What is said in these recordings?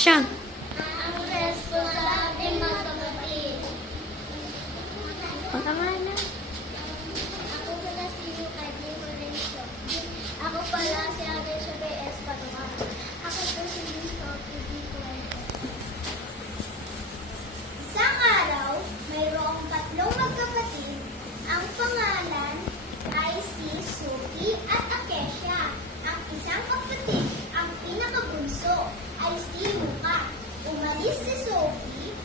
Siya. Ang responsable magkapatid. Pangalan. Ako pala si Yuka Di Lorenzo. Ako pala si Adelia B.S. Patuan. Ako po si Lisa Di Lorenzo. Isang araw, mayroong tatlong magkapatid. Ang pangalan ay si Sophie at Akesia. Ang isang kapatid, ang pinakabunso, ay si Yuka. Umalis si Sophie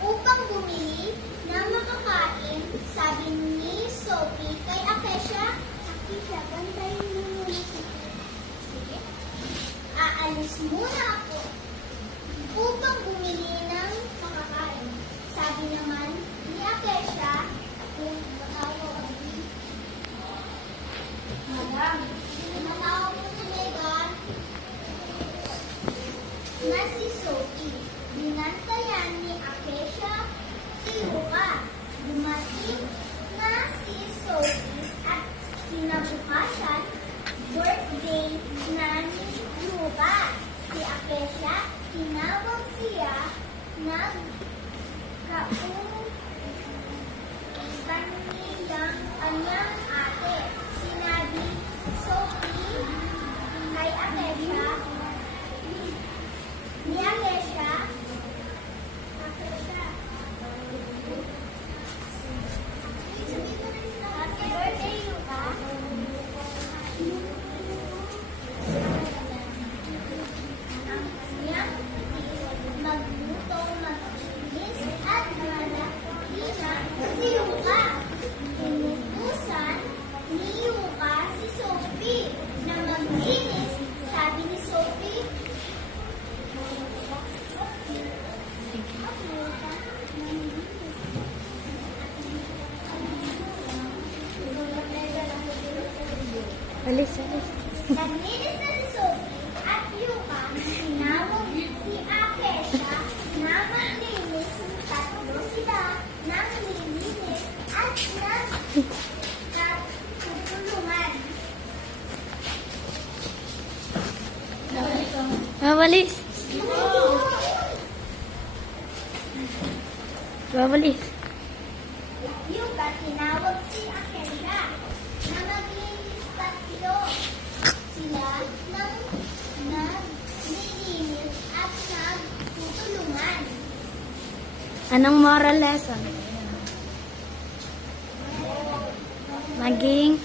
upang bumili ng makakain. Sabi ni Sophie kay Akesia, Akesia, bantayin mo muna si Sige. Aalis muna ako upang bumili ng makakain. Sabi naman ni Akesia, kung matawag Madam, matawag mo si Megan na si Sophie. Binantayan ni Akesia si Yuka. Dumating na si Sophie at kinabukasan, birthday na ni Yuka. Si Akesia, tinawag siya na kanyang ate. Sinabi Sophie kay Akesia, ni Akesia, Happy birthday, Yuka. Ang kanyang magluto, maglinis, at malakina si Yuka. Inutusan ni Yuka si Sophie na maglinis. Sabi ni Sophie, Alis, alis. naglinis na si Sophie at Yuka. Tinawag si Akesia na maglinis. Tatlo sila nang lilinis at nagtutulungan. Babalis. Babalis. Yuka, tinawag si Akesia na maglinis. Tatlo sila nang naglilinis at nagtutulungan. Anong moral lesson? Maging